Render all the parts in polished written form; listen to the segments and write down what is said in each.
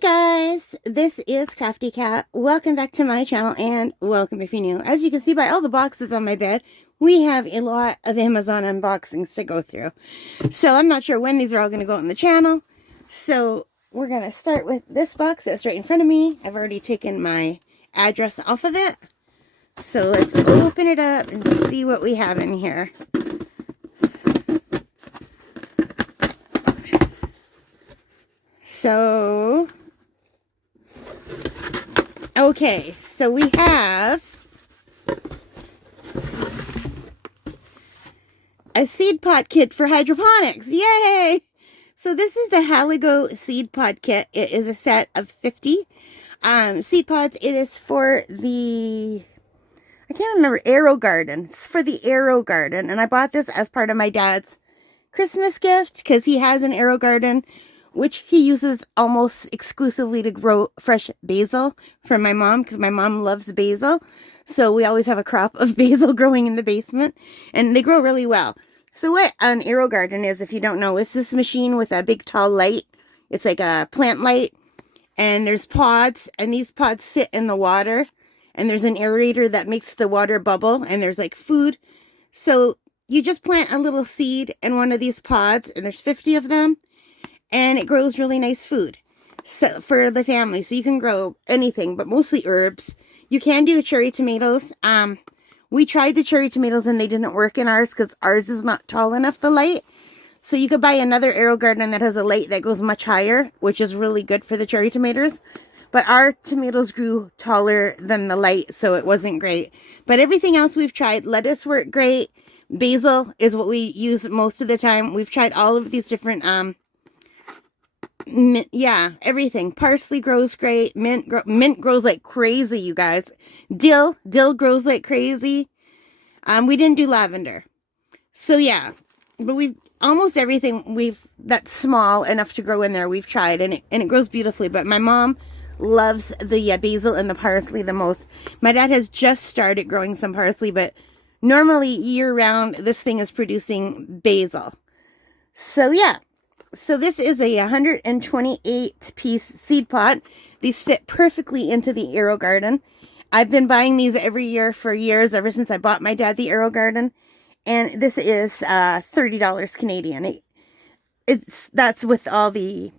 Hi guys, this is Crafty Cat. Welcome back to my channel and welcome if you're new. As you can see by all the boxes on my bed, we have a lot of Amazon unboxings to go through. So I'm not sure when these are all going to go on the channel. So we're going to start with this box that's right in front of me. I've already taken my address off of it. So let's open it up and see what we have in here. So, okay, so we have a seed pod kit for hydroponics. Yay! So this is the Haligo seed pod kit. It is a set of 50 seed pods. It is for the, I can't remember, Aerogarden. It's for the Aerogarden. And I bought this as part of my dad's Christmas gift because he has an Aerogarden, which he uses almost exclusively to grow fresh basil from my mom, because my mom loves basil. So we always have a crop of basil growing in the basement, and they grow really well. So what an Aerogarden is, if you don't know, it's this machine with a big tall light. It's like a plant light, and there's pods, and these pods sit in the water, and there's an aerator that makes the water bubble, and there's like food. So you just plant a little seed in one of these pods, and there's 50 of them. And it grows really nice food for the family. So you can grow anything, but mostly herbs. You can do cherry tomatoes. We tried the cherry tomatoes and they didn't work in ours because ours is not tall enough, the light. So you could buy another Aerogarden that has a light that goes much higher, which is really good for the cherry tomatoes. But our tomatoes grew taller than the light, so it wasn't great. But everything else we've tried, lettuce worked great. Basil is what we use most of the time. We've tried all of these different yeah, everything. Parsley grows great. Mint grows like crazy, you guys. Dill grows like crazy. We didn't do lavender. So yeah, but we've almost everything that's small enough to grow in there we've tried, and it grows beautifully. But my mom loves the basil and the parsley the most. My dad has just started growing some parsley, but normally year round this thing is producing basil. So yeah. So this is a 128 piece seed pod. These fit perfectly into the Aerogarden. I've been buying these every year for years, ever since I bought my dad the Aerogarden. And this is $30 Canadian. That's with all the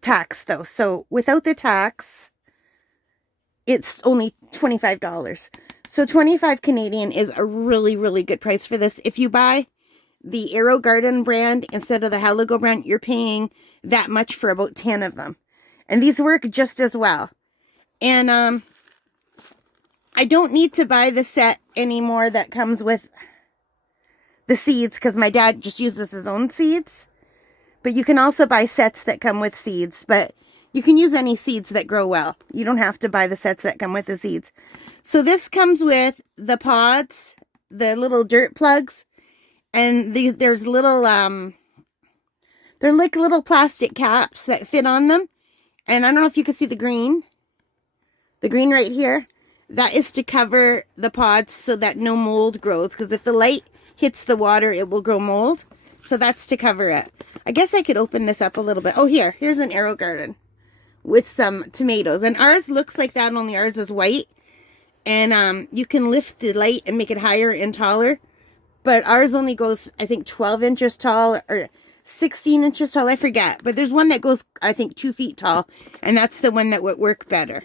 tax though. So without the tax, it's only $25. So 25 Canadian is a really, really good price for this. If you buy the Aerogarden brand instead of the Haligo brand, you're paying that much for about 10 of them. And these work just as well. And I don't need to buy the set anymore that comes with the seeds, because my dad just uses his own seeds. But you can also buy sets that come with seeds, but you can use any seeds that grow well. You don't have to buy the sets that come with the seeds. So this comes with the pods, the little dirt plugs, and there's little, they're like little plastic caps that fit on them. And I don't know if you can see the green right here. That is to cover the pods so that no mold grows. Because if the light hits the water, it will grow mold. So that's to cover it. I guess I could open this up a little bit. Oh, here's an Aerogarden with some tomatoes. And ours looks like that, only ours is white. And you can lift the light and make it higher and taller. But ours only goes, I think, 12 inches tall or 16 inches tall. I forget. But there's one that goes, I think, 2 feet tall. And that's the one that would work better.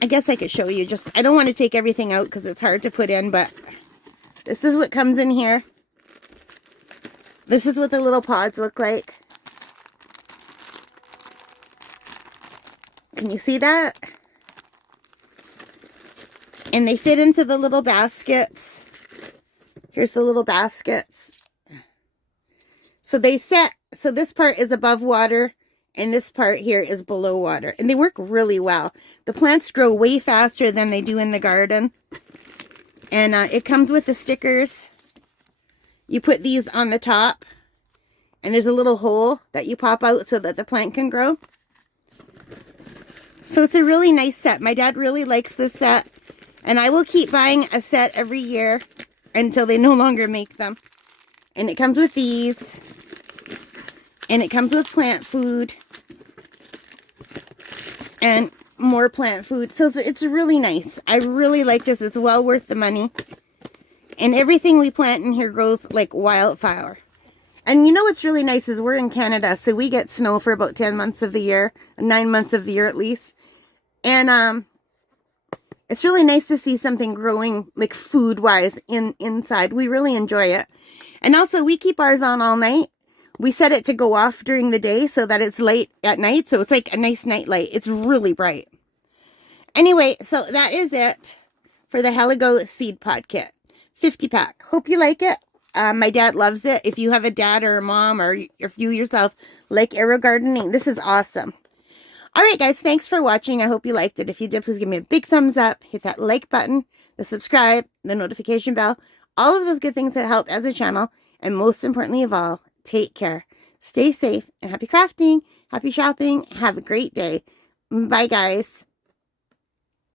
I guess I could show you. I don't want to take everything out because it's hard to put in. But this is what comes in here. This is what the little pods look like. Can you see that? And they fit into the little baskets. Here's the little baskets. So this part is above water and this part here is below water. And they work really well. The plants grow way faster than they do in the garden. And it comes with the stickers. You put these on the top. And there's a little hole that you pop out so that the plant can grow. So it's a really nice set. My dad really likes this set. And I will keep buying a set every year until they no longer make them. And it comes with these. And it comes with plant food. and more plant food. So it's really nice. I really like this. It's well worth the money. And everything we plant in here grows like wildfire. And you know what's really nice is we're in Canada, so we get snow for about 10 months of the year, 9 months of the year at least. And it's really nice to see something growing like food-wise inside. We really enjoy it. And also we keep ours on all night. We set it to go off during the day so that it's late at night, so it's like a nice night light. It's really bright. Anyway, so that is it for the Haligo Seed Pod Kit. 50 pack. Hope you like it. My dad loves it. If you have a dad or a mom, or if you yourself like Aero gardening, this is awesome. Alright guys, thanks for watching. I hope you liked it. If you did, please give me a big thumbs up. Hit that like button, the subscribe, the notification bell. All of those good things that help as a channel. And most importantly of all, take care. Stay safe and happy crafting. Happy shopping. Have a great day. Bye guys.